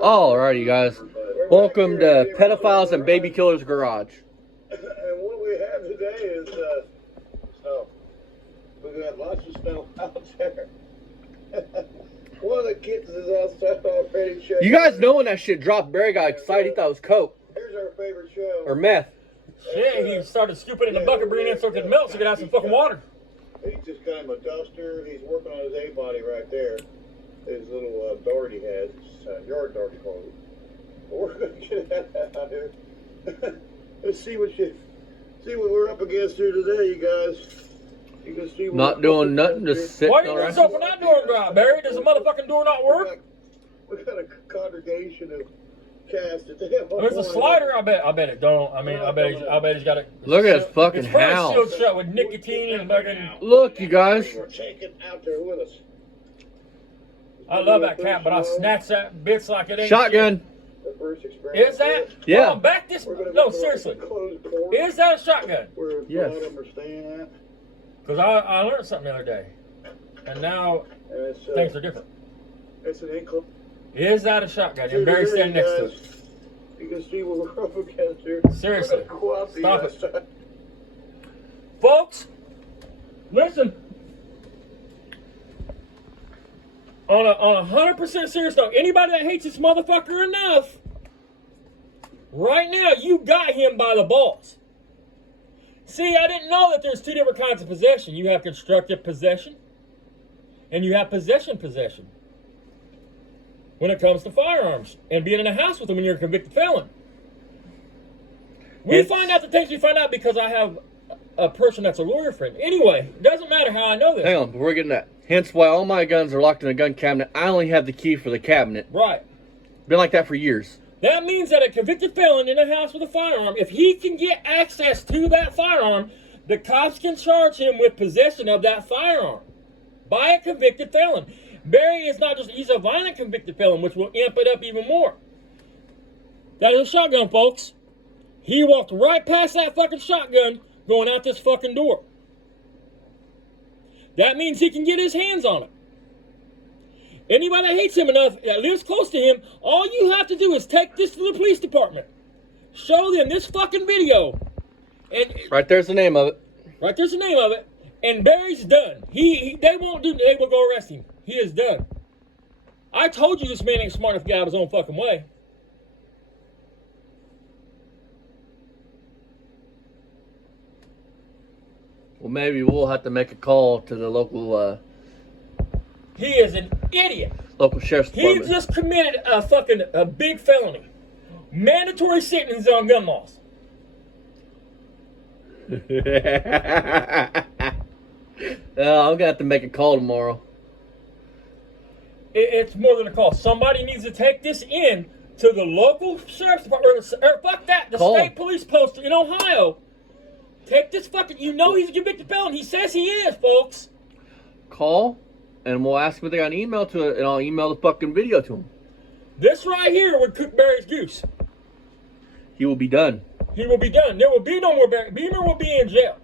Alrighty, guys. Welcome to Pedophiles and Baby Killers Garage. And what we have today is snow. We've got lots of snow out there. One of the kittens is outside already. You guys know when that shit dropped, Barry got excited. He thought it was coke. Here's our favorite show. Or meth. Shit, he started scooping in the bucket, bringing it in so it could melt so he could have some fucking water. He just got him a duster. He's working on his A-body right there. His little dart he has. It's yard dart clothes. We're going to get that out here. Let's see what we're up against here today, you guys. You can see not doing nothing, just sitting. Why are you doing so for that door drive, Barry? Does the motherfucking door not work? We got a congregation of cast. There's a slider. I bet it don't. I bet he's got it. Look at his fucking house. It's sealed shut with nicotine and fucking. Look, you guys. We're taking out there with us. I love that cat, but I'll snatch that bits like it ain't Shotgun. Is that? Yeah. Oh, back this. No, seriously. Is that a shotgun? Where yes. a lot of them are staying at. Because I learned something the other day, and now things are different. It's an ankle. Is that a shotgun? And Barry's standing next to it. You can see what we're up against here. Seriously. Stop it. Folks, listen. On a 100% serious note, anybody that hates this motherfucker enough, right now you got him by the balls. See, I didn't know that there's two different kinds of possession. You have constructive possession, and you have possession. When it comes to firearms and being in a house with them when you're a convicted felon. We find out the things we find out because I have a person that's a lawyer friend. Anyway, it doesn't matter how I know this. Hang on, we're getting that. Hence why all my guns are locked in a gun cabinet. I only have the key for the cabinet. Right. Been like that for years. That means that a convicted felon in a house with a firearm, if he can get access to that firearm, the cops can charge him with possession of that firearm by a convicted felon. Barry is not just, he's a violent convicted felon, which will amp it up even more. That is a shotgun, folks. He walked right past that fucking shotgun going out this fucking door. That means he can get his hands on it. Anybody that hates him enough, that lives close to him, all you have to do is take this to the police department. Show them this fucking video. And right there's the name of it. Right there's the name of it. And Barry's done. They will go arrest him. He is done. I told you this man ain't smart enough to get out of his own fucking way. Well, maybe we'll have to make a call to the local he is an idiot. Local sheriff's department. He just committed a big felony. Mandatory sentence on gun laws. I'm gonna have to make a call tomorrow. It's more than a call. Somebody needs to take this in to the local sheriff's department, or fuck that, the state police post in Ohio. Take this fucking, he's a convicted felon. He says he is, folks. Call, and we'll ask him if they got an email to it, and I'll email the fucking video to him. This right here would cook Barry's goose. He will be done. He will be done. There will be no more Barry. Beamer will be in jail.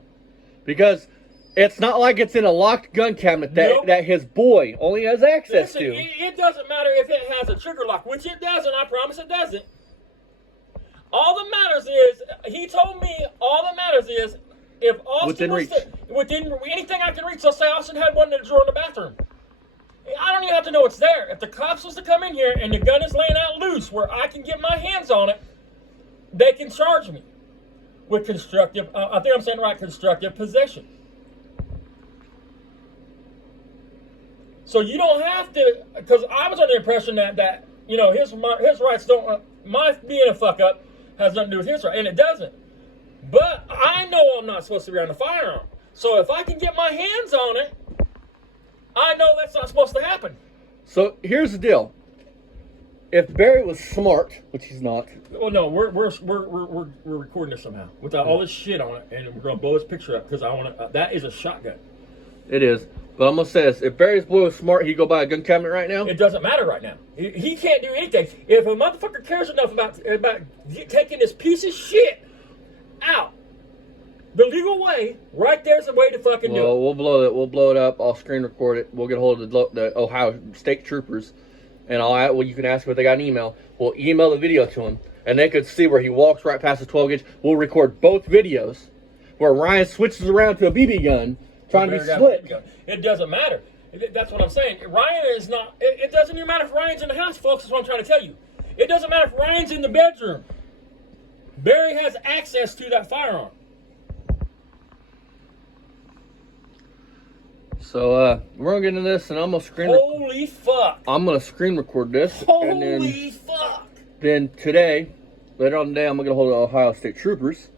Because it's not like it's in a locked gun cabinet that his boy only has access to. It doesn't matter if it has a trigger lock, which it doesn't. I promise it doesn't. All that matters is, he told me, all that matters is, if Austin within anything I can reach, so say Austin had one in the drawer in the bathroom. I don't even have to know it's there. If the cops was to come in here and the gun is laying out loose where I can get my hands on it, they can charge me with constructive, I think I'm saying right, constructive possession. So you don't have to, because I was under the impression that his rights don't, my being a fuck up has nothing to do with his right, and it doesn't. But I know I'm not supposed to be around a firearm. So if I can get my hands on it, I know that's not supposed to happen. So here's the deal. If Barry was smart, which he's not. Oh no, we're recording this somehow without all this shit on it, and we're gonna blow his picture up because I want to. That is a shotgun. It is, but I'm gonna say this: if Barry's boy was smart, he'd go buy a gun cabinet right now. It doesn't matter right now. He can't do anything. If a motherfucker cares enough about taking this piece of shit out the legal way, right there's the way to fucking do it. We'll blow it up. I'll screen record it. We'll get a hold of the Ohio State Troopers and well, you can ask them if they got an email. We'll email the video to them, and they could see where he walks right past the 12 gauge. We'll record both videos where Ryan switches around to a BB gun, trying to be slick. It doesn't matter. That's what I'm saying. Ryan is not. It doesn't even matter if Ryan's in the house, folks. That's what I'm trying to tell you. It doesn't matter if Ryan's in the bedroom. Barry has access to that firearm. So we're gonna get into this, and I'm gonna screen. Holy fuck! I'm gonna screen record this. Holy fuck! Then today, later on today, I'm gonna get a hold of Ohio State Troopers,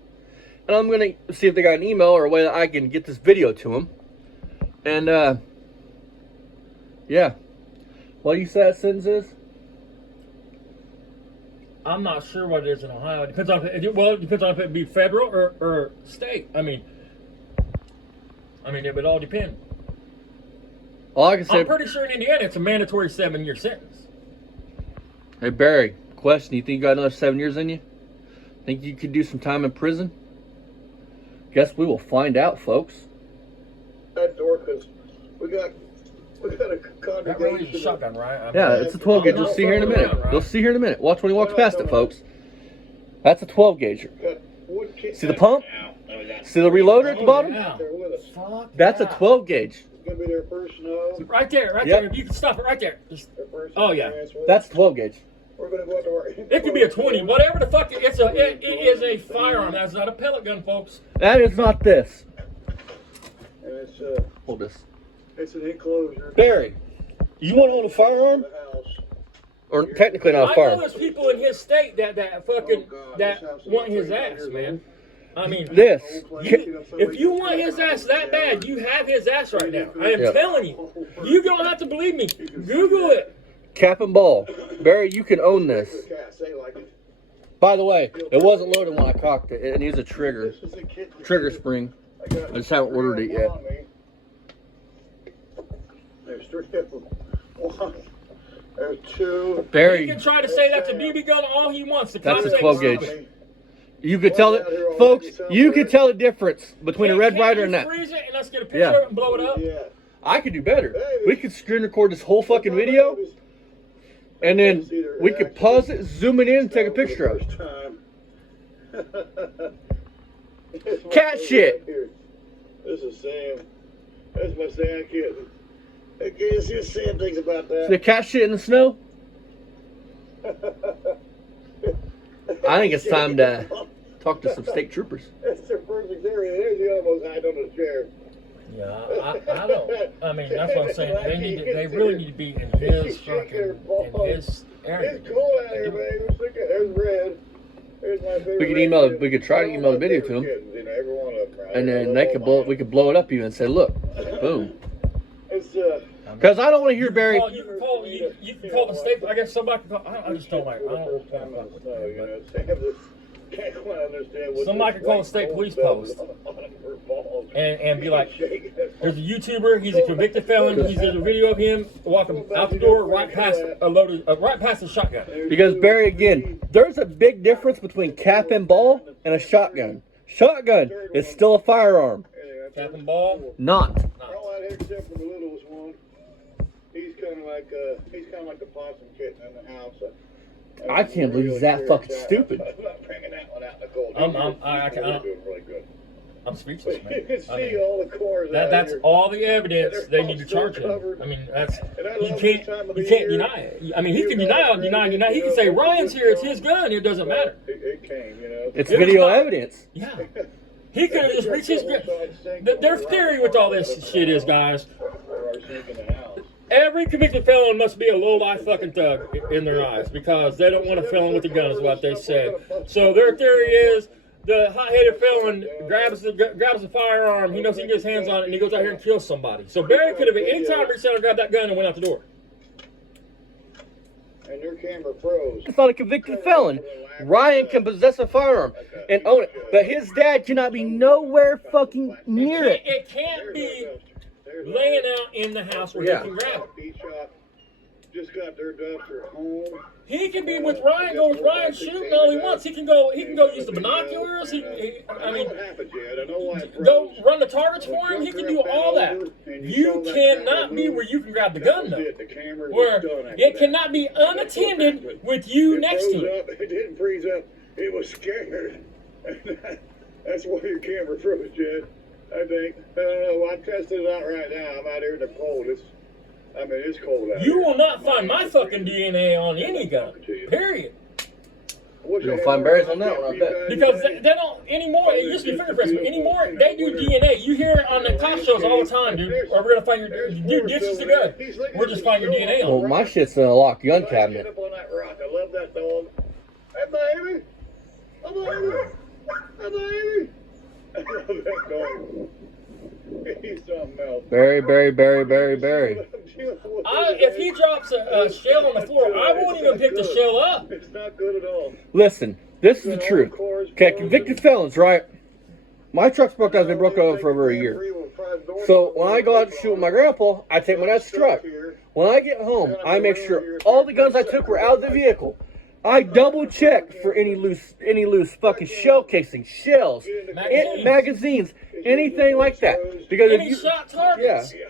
and I'm gonna see if they got an email or a way that I can get this video to them. And yeah, what do you say that sentence is? I'm not sure what it is in Ohio. It depends on it depends on if it be federal or state. I mean, it would all depend. All I can say, I'm pretty sure in Indiana it's a mandatory 7-year sentence. Hey Barry, question: you think you got another 7 years in you? Think you could do some time in prison? Guess we will find out, folks. That door, because we got a congregation. That really is a shotgun, right? Yeah, it's a 12 gauge. You'll see here in a minute. You'll see here in a minute. Watch when he walks past it, folks. That's a 12 gauger. See the pump? See the reloader at the bottom? Fuck That's a 12 gauge. Gonna be their first snow. Right there, right Yep. there. If you can stop it right there. Just, Their first oh yeah. That's 12 gauge. We're gonna go out to our. It could be a 20, whatever the fuck. It is a firearm. That's not a pellet gun, folks. That is not this. And it's Hold this. it's an enclosure. Barry, you want to own a firearm? The house. Or technically not a I know firearm. there's people in his state that fucking Oh, God, that this house is want his 35 ass, years man. old. I mean, This. if you want his ass that bad, you have his ass right now. I am telling you. You don't have to believe me. Google it. Cap and ball. Barry, you can own this. Yeah, say like it. By the way, it wasn't loaded when I cocked it. It needs a trigger. This is a kid. Trigger spring. I just haven't ordered it yet. There's 3 of them. 1. There's 2. Barry, He can try to say that's a BB gun all he wants. The That's a context 12 is- gauge. you could tell it, folks, you could tell the difference between a Red Ryder and that. Freeze it and let's get a picture Yeah. of it and blow it up. Yeah. I could do better. We could screen record this whole fucking video, and then we could pause it, zoom it in, and take a picture of it. Cat shit. This is Sam. That's my Sam kitten. I guess just saying things about that. The cat shit in the snow? I think it's time to talk to some state troopers. That's their first area. There's the almost hide under the chair. Yeah, I don't. I mean, that's what I'm saying. They really need to be in his fucking in his area. It's cold out here, baby. There's red. There's my favorite. We could email. We could try to email the video to them, Every one of them, right? and then they could blow. We could blow it up even and say, "Look, boom." It's Because I don't want to hear Barry. You can call the state. I guess somebody can call. I just don't like. I don't. time in the snow, you know. Sam just can't quite understand what. Somebody could call the state police post and be like, "There's a YouTuber. He's a convicted felon. There's a video of him walking out the door right past the shotgun." Because Barry, again, there's a big difference between cap and ball and a shotgun. Shotgun is still a firearm. Cap and ball. Not. All out here except for the littlest one. He's kind of like the possum kitten in the house. I can't believe he's that fucking stupid. I'm not bringing that one out in the cold. I'm doing really good. I'm speechless, man. You can see I mean, all the cores. that's all the evidence they need to charge him. I mean, you can't deny it. I mean, he can deny. He can say Ryan's here. It's his gun. It doesn't matter. It came, you know. It's video evidence. Yeah. He could have just reached his. Their theory with all this shit is, guys, every convicted felon must be a low-life fucking thug in their eyes because they don't want a felon with a gun, is what they said. So their theory is the hot-headed felon grabs the firearm. He knows he can get his hands on it, and he goes out here and kills somebody. So Barry could have at any time reached out and grabbed that gun and went out the door. And your camera froze. It's not a convicted felon. Ryan can possess a firearm and own it, but his dad cannot be nowhere fucking near it. It can't be laying out in the house where he can grab it. just got their duster at home. He can be with Ryan, go with Ryan shooting all he wants. He can go use the binoculars. I mean, go run the targets for him. He can do all that. You cannot be where you can grab the gun though. Where it cannot be unattended with you next to it. It didn't freeze up. It was scared. That's why your camera froze, Jed. I think. I don't know. I'm testing it out right now. I'm out here in the cold. It's cold out here. You will not find my fucking DNA on any gun. Period. You don't find Barry's on that one, I bet. Because they don't anymore. It used to be fingerprints, but anymore they do DNA. You hear it on the cop shows all the time, dude. Or we're gonna find your dude. This is the gun. We're just finding your DNA on. Well, my shit's in a locked gun cabinet. Up on that rock. I love that dog. Hey, baby. Hey, baby. Hey, baby. I love that dog. He's something else. Barry. If he drops a shell on the floor, I won't even pick the shell up. It's not good at all. Listen, this is the truth. Okay, convicted felons, right? My truck's broke down. It's been broken over for over a year. So when I go out to shoot with my grandpa, I take my dad's truck. When I get home, I make sure all the guns I took were out of the vehicle. I double check for any loose fucking shell casing, shells, magazines, anything like that. Because any shot targets. Yeah.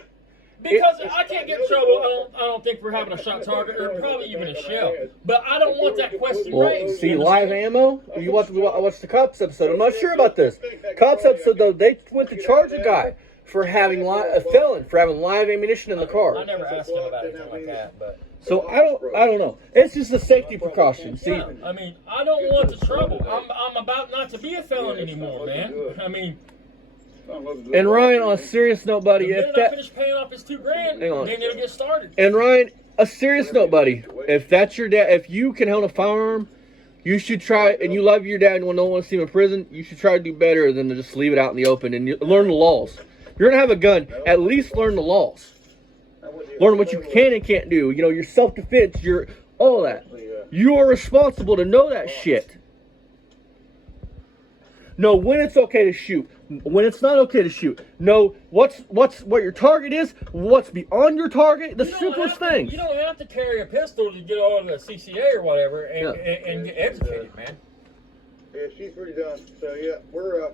Because I can't get in trouble, I don't think, for having a shot target or probably even a shell. But I don't want that question raised. See, live ammo? I watched the Cops episode. I'm not sure about this. Cops episode, though, they went to charge a guy for having a felon for having live ammunition in the car. I never asked him about anything like that, but. So I don't know. It's just a safety precaution. See, yeah, I mean, I don't want the trouble. I'm about not to be a felon anymore, man. I mean. And Ryan, on a serious note, buddy, if I finish paying off his $2,000, then it'll get started. And Ryan, a serious note, buddy, if that's your dad, if you can hold a firearm, you should try, and you love your dad and don't want to see him in prison, you should try to do better than to just leave it out in the open and learn the laws. If you're gonna have a gun, at least learn the laws. Learn what you can and can't do. You know, your self-defense, all that. You are responsible to know that shit. Know when it's okay to shoot, when it's not okay to shoot. Know what your target is, what's beyond your target. The simplest thing. You don't have to carry a pistol to get all the CCA or whatever and get educated, man. Yeah, she's pretty done. So yeah, we're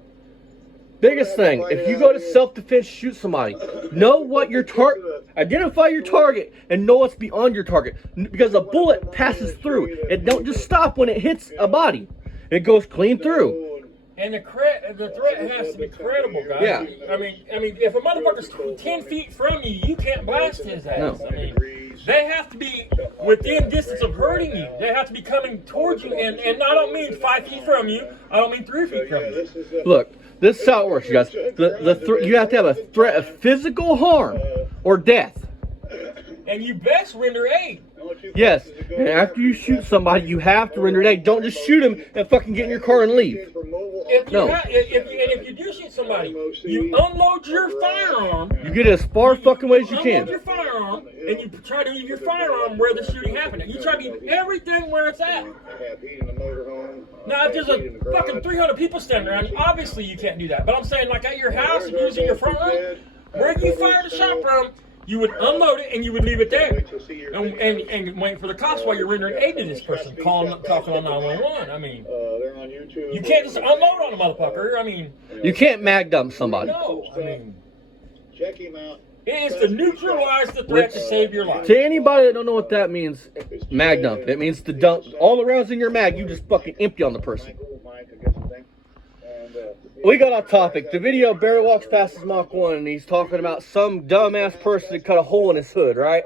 biggest thing, if you go to self-defense, shoot somebody, know what your target, identify your target, and know what's beyond your target. Because a bullet passes through. It don't just stop when it hits a body. It goes clean through. And the threat has to be credible, guys. Yeah. I mean, if a motherfucker's 10 feet from you, you can't blast his ass. No. I mean, they have to be within distance of hurting you. They have to be coming towards you, and I don't mean 5 feet from you. I don't mean 3 feet from you. Look, this is how it works, you guys. You have to have a threat of physical harm or death. And you best render aid. Yes, and after you shoot somebody, you have to render aid. Don't just shoot him and fucking get in your car and leave. If you do shoot somebody, you unload your firearm. You get it as far fucking away as you can. Unload your firearm, and you try to leave your firearm where the shooting happened. You try to leave everything where it's at. Now, if there's a fucking 300 people standing around, obviously you can't do that. But I'm saying, like at your house, and using your front room, where you fired the shot from, you would unload it and you would leave it there, and wait for the cops while you're rendering aid to this person, talking on 911. I mean, you can't just unload on a motherfucker. I mean, you can't mag dump somebody. No, I mean, check him out. It is to neutralize the threat to save your life. To anybody that don't know what that means, mag dump. It means to dump all the rounds in your mag. You just fucking empty on the person. We got off topic. The video, Barry walks past his Mach 1 and he's talking about some dumbass person that cut a hole in his hood, right?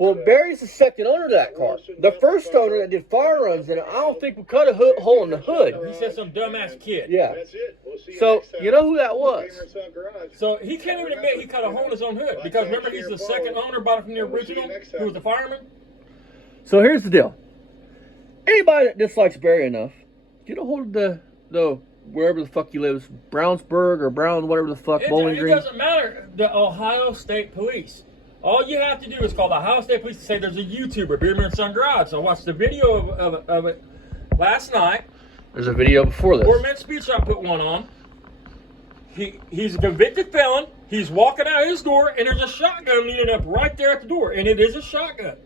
Well, Barry's the second owner of that car. The first owner that did fire runs in it, I don't think would cut a hole in the hood. He said some dumbass kid. Yeah. So, you know who that was? So, he can't even admit he cut a hole in his own hood. Because remember, he's the second owner, bought it from the original, who was the fireman. So, here's the deal. Anybody that dislikes Barry enough, get a hold of the wherever the fuck he lives, Brownsburg or Brown, whatever the fuck, Bowling Green. It doesn't matter. The Ohio State Police. All you have to do is call the Ohio State Police to say there's a YouTuber, Beerman Sun Garage. So I watched the video of it last night. There's a video before this. 4-minute speech I put one on. He's a convicted felon. He's walking out his door, and there's a shotgun leaning up right there at the door, and it is a shotgun.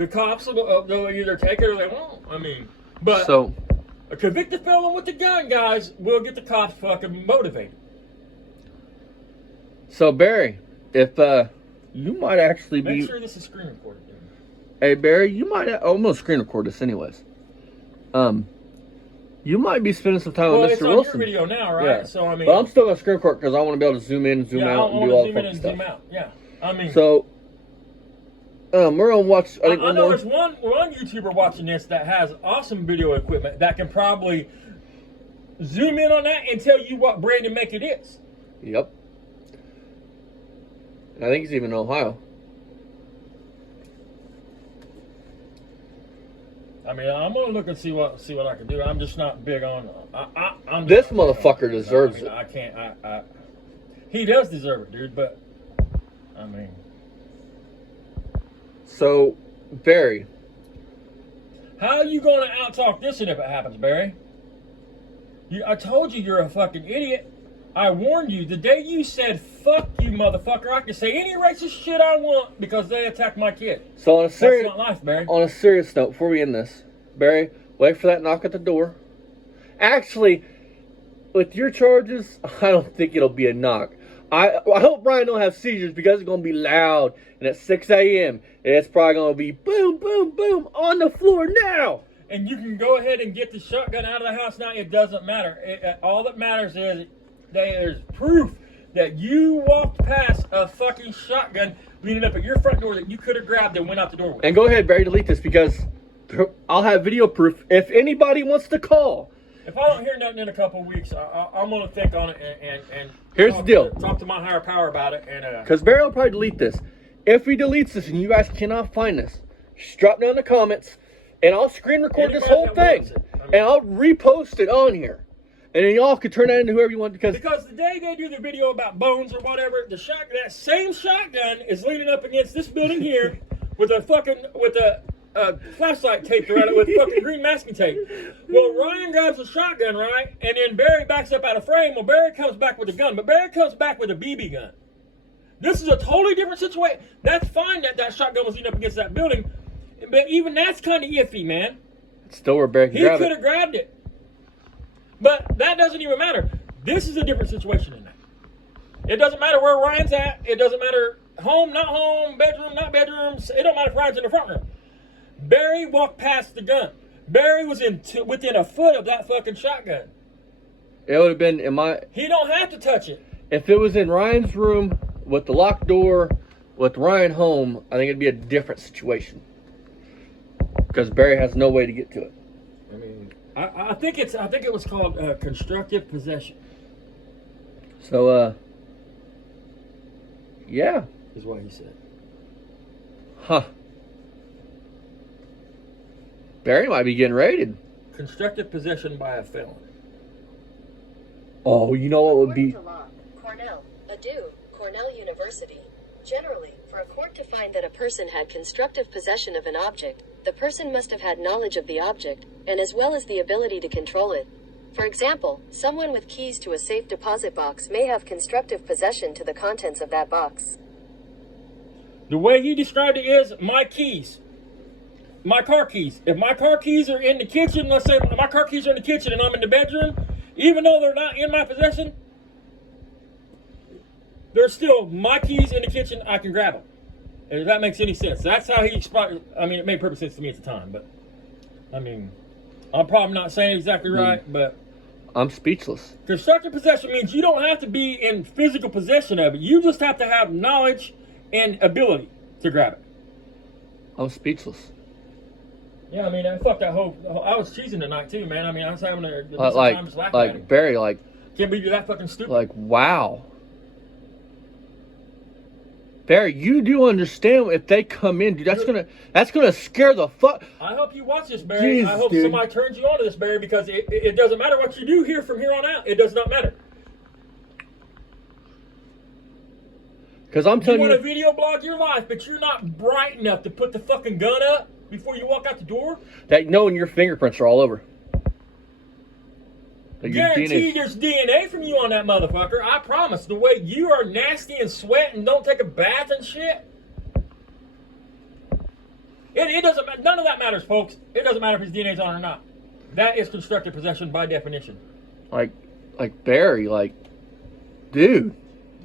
the cops they'll either take it or they won't. I mean, but So, a convicted felon with a gun, guys, will get the cops fucking motivated. so Barry, if you might actually Make be, sure this is screen recorded. Dude. hey Barry, you might. I'm gonna screen record this anyways. You might be spending some time Well, with it's Mr. on Wilson. your video now, right? Yeah. So I mean, But I'm still gonna screen record because I want to be able to zoom in, zoom yeah, out, I and do want all to the zoom in fucking and stuff. zoom out. Yeah, I mean, So, we're gonna watch. I think I one know more. there's one YouTuber watching this that has awesome video equipment that can probably zoom in on that and tell you what brand and make it is. Yep. And I think he's even in Ohio. I mean, I'm gonna look and see what I can do. I'm just not big on. I'm This just not big motherfucker on- deserves I mean, it. I can't. He does deserve it, dude. But I mean, So, Barry, how are you gonna out-talk this and if it happens, Barry? I told you you're a fucking idiot. I warned you the day you said "fuck you, motherfucker." I can say any racist shit I want because they attacked my kid. so on a That's serious not life, Barry. on a serious note, before we end this, Barry, wait for that knock at the door. Actually, with your charges, I don't think it'll be a knock. I hope Brian don't have seizures because it's gonna be loud, and at 6 a.m. it's probably gonna be boom, boom, boom on the floor now. And you can go ahead and get the shotgun out of the house now. It doesn't matter. All that matters is there's proof that you walked past a fucking shotgun leaning up at your front door that you could have grabbed and went out the door with. And go ahead, Barry, delete this because I'll have video proof if anybody wants to call. If I don't hear nothing in a couple of weeks, I'm going to think on it and Here's the deal. Talk to my higher power about it. And Because Barry will probably delete this. If he deletes this and you guys cannot find this, just drop down in the comments and I'll screen record this Anybody whole that thing. wants it. I mean- And I'll repost it on here. And then y'all can turn that into whoever you want because the day they do the video about bones or whatever, that same shotgun is leaning up against this building here with a flashlight taped around it with fucking green masking tape. Well, Ryan grabs a shotgun, right? And then Barry backs up out of frame. Well, Barry comes back with a gun, but Barry comes back with a BB gun. This is a totally different situation. That's fine that shotgun was leaning up against that building, but even that's kind of iffy, man. it's still where Barry can He grab could it. have grabbed it. But that doesn't even matter. This is a different situation than that. It doesn't matter where Ryan's at. It doesn't matter home, not home, bedroom, not bedrooms. It don't matter if Ryan's in the front room. Barry walked past the gun. Barry was within a foot of that fucking shotgun. It would have been in my... He don't have to touch it. If it was in Ryan's room with the locked door with Ryan home, I think it'd be a different situation. Because Barry has no way to get to it. I mean, I think it was called constructive possession. So, yeah. Is what he said. Huh. Barry might be getting raided. Constructive possession by a felon. Oh, you know what would be... According to law, Cornell, Cornell University. Generally, for a court to find that a person had constructive possession of an object, the person must have had knowledge of the object, and as well as the ability to control it. For example, someone with keys to a safe deposit box may have constructive possession to the contents of that box. The way he described it is my keys. My car keys. If my car keys are in the kitchen, let's say my car keys are in the kitchen and I'm in the bedroom, even though they're not in my possession, they're still my keys in the kitchen, I can grab them. If that makes any sense. That's how he explained. I mean, it made perfect sense to me at the time, but I mean, I'm probably not saying exactly right, but I'm speechless. constructive possession means you don't have to be in physical possession of it. You just have to have knowledge and ability to grab it. I'm speechless. Yeah, I mean, fuck that whole. I was cheesing tonight too, man. I mean, I was having a time just laughing at it. Barry, like, Can't believe you're that fucking stupid. like, wow. Barry, you do understand if they come in, dude. That's gonna scare the fuck. I hope you watch this, Barry. I Jeez, hope dude. somebody turns you on to this, Barry, because it doesn't matter what you do here from here on out. It does not matter. Because I'm You telling want to you, video blog your life, but you're not bright enough to put the fucking gun up before you walk out the door. that knowing your fingerprints are all over. That your Guarantee DNA there's DNA from you on that motherfucker. I promise. The way you are nasty and sweat and don't take a bath and shit. It doesn't matter. None of that matters, folks. It doesn't matter if his DNA's on or not. That is constructive possession by definition. Like Barry, like, dude.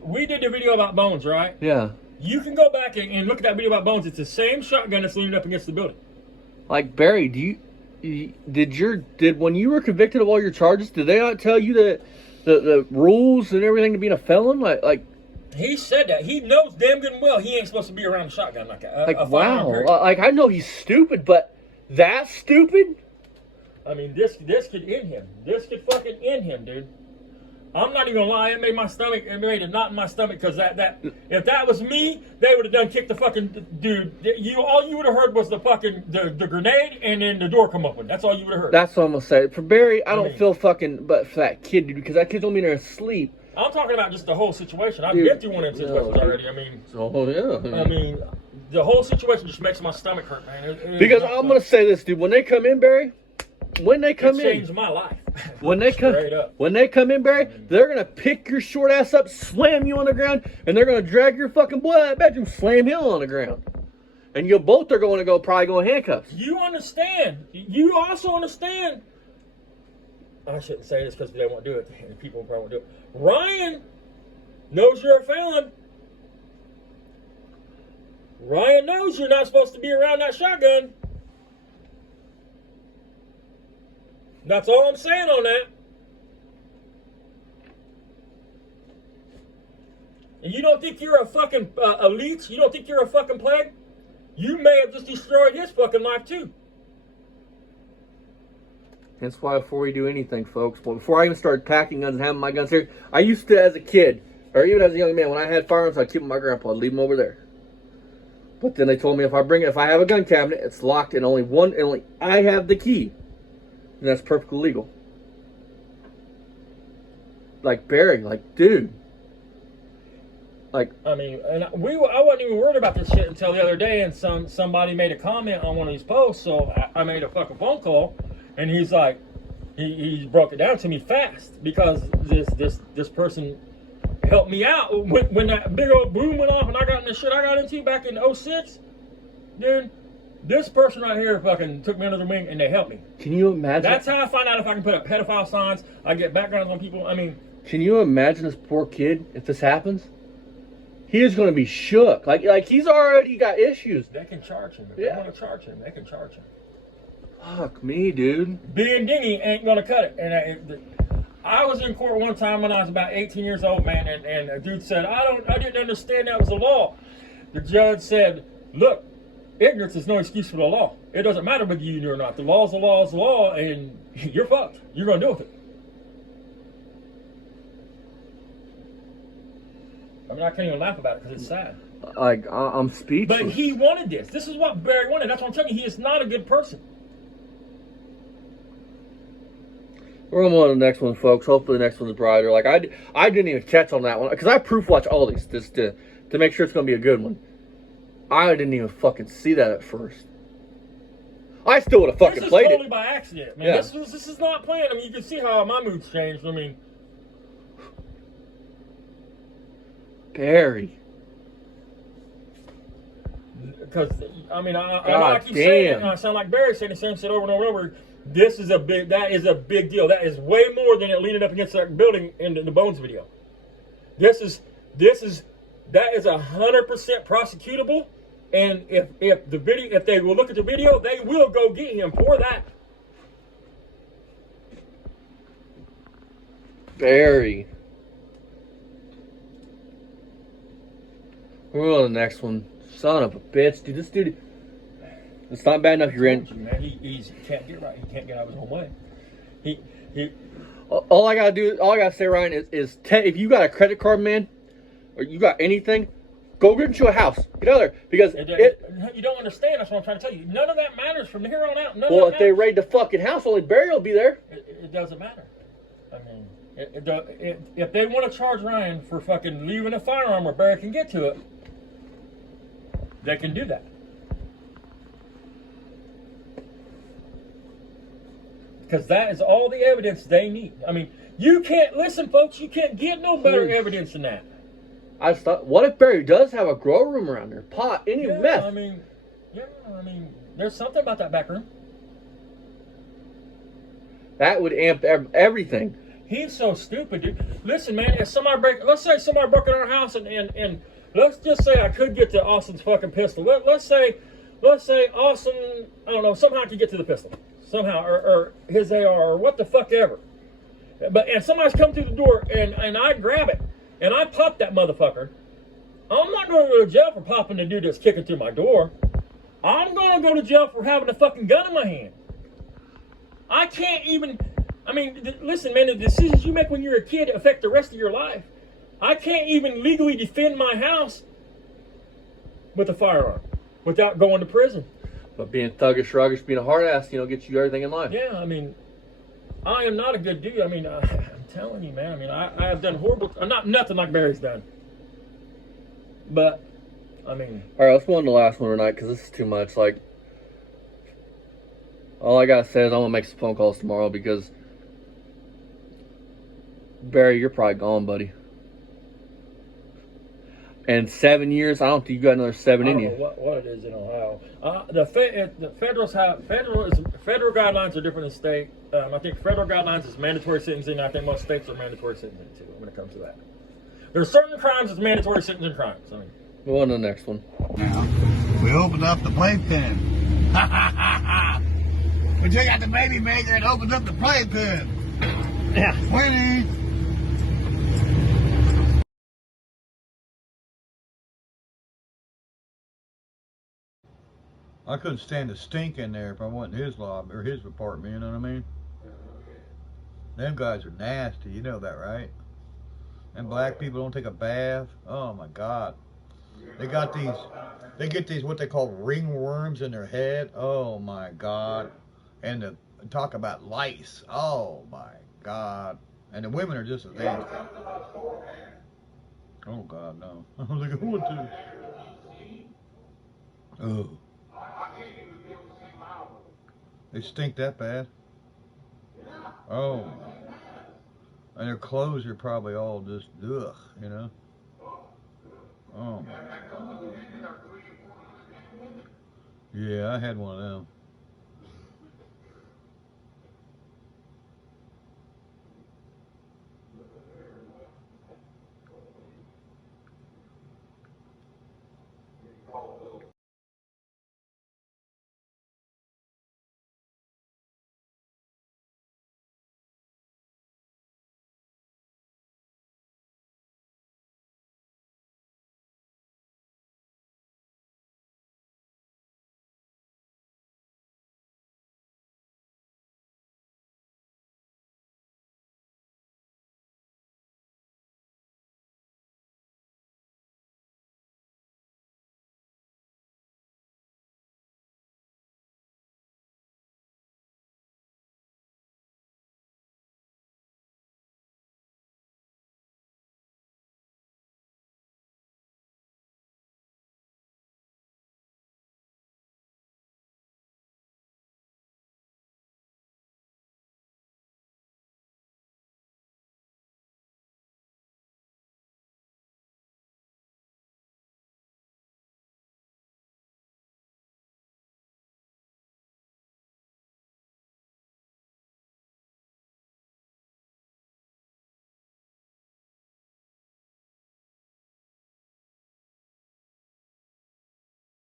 We did the video about Bones, right? Yeah. You can go back and look at that video about Bones. It's the same shotgun that's leaning up against the building. Like, Barry, did when you were convicted of all your charges, did they not tell you that the rules and everything to being a felon? Like he said that. He knows damn good and well he ain't supposed to be around a shotgun like that. Like, wow. Like, I know he's stupid, but that stupid? I mean, this could end him. This could fucking end him, dude. I'm not even gonna lie. It made a knot in my stomach because if that was me, they would have done kicked the fucking dude. All you would have heard was the fucking the grenade and then the door come open. That's all you would have heard. That's what I'm gonna say. For Barry, I don't feel fucking, but for that kid, dude, because that kid's only in there asleep. I'm talking about just the whole situation. I've been through one of them situations already. I mean, I mean, the whole situation just makes my stomach hurt, man. Because I'm gonna say this, dude. When they come in, Barry. When they come in, changed my life. When they come in, Barry, they're gonna pick your short ass up, slam you on the ground, and they're gonna drag your fucking boy out of the bedroom, slam him on the ground, and you both are going to probably go in handcuffs. You understand? You also understand. I shouldn't say this because they won't do it, and people probably won't do it. Ryan knows you're a felon. Ryan knows you're not supposed to be around that shotgun. That's all I'm saying on that. And you don't think you're a fucking elite? You don't think you're a fucking plague? You may have just destroyed his fucking life too. That's why before we do anything, folks, before I even started packing guns and having my guns here, I used to, as a kid, or even as a young man, when I had firearms, I'd keep them with my grandpa. I'd leave them over there. But then they told me if I have a gun cabinet, it's locked and only I have the key. And that's perfectly legal. Like, Barry, like, dude. Like, I mean, and I wasn't even worried about this shit until the other day, and somebody made a comment on one of these posts, so I made a fucking phone call, and he's like, he broke it down to me fast, because this person helped me out when that big old boom went off and I got in the shit I got into back in 06, dude. This person right here fucking took me under the wing and they helped me. Can you imagine? That's how I find out if I can put up pedophile signs. I get backgrounds on people. I mean, can you imagine this poor kid if this happens? He is going to be shook. Like he's already got issues. They can charge him. If they want to charge him, they can charge him. Fuck me, dude. Being dingy ain't going to cut it. And I was in court one time when I was about 18 years old, man, and a dude said, I didn't understand that was the law. The judge said, look, ignorance is no excuse for the law. It doesn't matter whether you knew or not. The law is the law is the law, and you're fucked. You're going to deal with it. I mean, I can't even laugh about it because it's sad. Like, I'm speechless. But he wanted this. This is what Barry wanted. That's what I'm telling you. He is not a good person. We're going to move on to the next one, folks. Hopefully the next one's brighter. Like, I didn't even catch on that one. Because I proof watch all these to make sure it's going to be a good one. I didn't even fucking see that at first. I still would have fucking played it. This is totally by accident, man. Yeah. This is not planned. I mean, you can see how my mood's changed. I mean, Barry. Because, I mean, I keep saying it, and I sound like Barry saying the same shit over and over and over. That is a big deal. That is way more than it leaning up against that building in the Bones video. That is 100% prosecutable. And if they will look at the video, they will go get him for that. Barry. We're on the next one. Son of a bitch, dude. This dude. It's not bad enough you're in. Man, he can't get right. He can't get out of his own way. He. All I gotta say, Ryan, is if you got a credit card, man, or you got anything, go get into a house. Get out of there. Because you don't understand. That's what I'm trying to tell you. None of that matters from here on out. Well, if they raid the fucking house, only Barry will be there. It doesn't matter. I mean, if they want to charge Ryan for fucking leaving a firearm where Barry can get to it, they can do that. Because that is all the evidence they need. I mean, you can't, listen, folks, you can't get no better evidence than that. I just thought, what if Barry does have a grow room around there? Pot, any meth? I mean, Yeah, I mean, there's something about that back room. That would amp everything. He's so stupid, dude. Listen, man, if let's say somebody broke in our house and let's just say I could get to Austin's fucking pistol. Let's say Austin, I don't know, somehow I could get to the pistol. Somehow, or his AR, or what the fuck ever. And somebody's come through the door and I grab it and I pop that motherfucker. I'm not going to go to jail for popping the dude that's kicking through my door. I'm going to go to jail for having a fucking gun in my hand. I can't even, I mean, listen, man, the decisions you make when you're a kid affect the rest of your life. I can't even legally defend my house with a firearm without going to prison. But being thuggish, ruggish, being a hard ass, gets you everything in life. Yeah, I mean, I am not a good dude. I mean, I'm telling you, man. I mean, I have done horrible, nothing like Barry's done. But, I mean. All right, let's go on to the last one tonight because this is too much. Like, all I gotta say is I'm gonna make some phone calls tomorrow because Barry, you're probably gone, buddy. And 7 years, I don't think you got another 7 in you. I don't know what it is in Ohio. The federal guidelines are different than state. I think federal guidelines is mandatory sentencing. I think most states are mandatory sentencing too when it comes to that. There are certain crimes that's mandatory sentencing crimes. I mean, go on to the next one. Now, we opened up the playpen. We took out the baby maker and opened up the playpen. yeah. 20. I couldn't stand the stink in there if I went in his lobby or his apartment, you know what I mean? Them guys are nasty, you know that, right? And black people don't take a bath. Oh my God. They get these what they call ringworms in their head. Oh my God. And to talk about lice. Oh my God. And the women are just as nasty. Oh God, no. I was like, who would do? Oh. They stink that bad? Oh. And their clothes are probably all just, ugh, you know? Oh. Yeah, I had one of them.